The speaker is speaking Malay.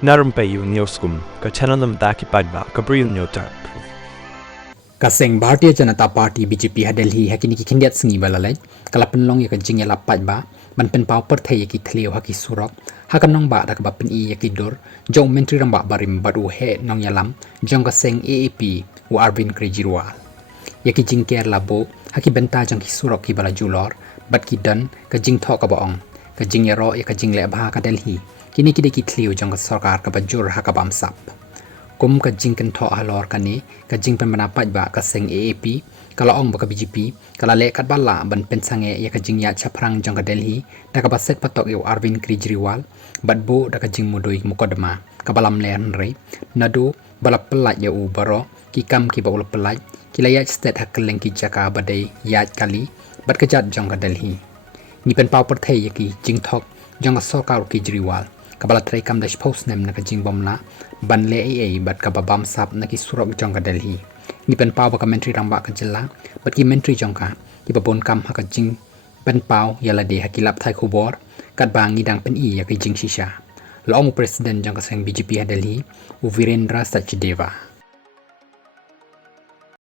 narum payu neoskum ka chananam daki padba kabril nyotar Kaseng Bharatiya Janata Party BJP ha Delhi hakini ki khindiat singi balalai kalapen long ya ka jing ya lapat ba ban pen pau per thai ki thleu ha ki surok ha kan nong ba da ka ba pen I ya ki dor jong mentri ram ba barim badu he nong ya lam jong ka seng AAP u Arvind Kejriwal ya ki jing ker labo ha ki benta jong ki surok ki bala julor bat ki dan ka jing tho ka ba ong ka jing ya ro ya ka jing le ba ka Delhi kini ki de ki thleu jong ka sarkar ka ba jur ha ka bam sap kum ka jing kan tho halor kani ka jing pen manapat ba ka seng AAP kala ong ba ka BJP kala le kat bala ban pen sange ya ka jing ya chaprang jong ka Delhi da ka ba set patok yu Arvind Kejriwal bat bo da ka jing mudoi mukodama ka balam len re nadu bala pelat ya u baro ki kam ki ba ul pelat ki la ya state hak leng ki jaka badai ya kali bat ka jat jong ka Delhi ni pen pau per thai ya ki jing thok jong ka sarkar Kejriwal kabala trai kam dash post nem na ka jing bomla ban le ai bat ka babam sap na ki surok jong ka Delhi ni pen pau ba ka mentri ramba ka jilla bat ki mentri jong ka ki ba bon kam ha ka jing pen pau yala de ha ki lap thai khubor kat bang ni dang pen I ya ki jing shisha long president jong ka seng BJP ha Delhi u Virendra Sachdeva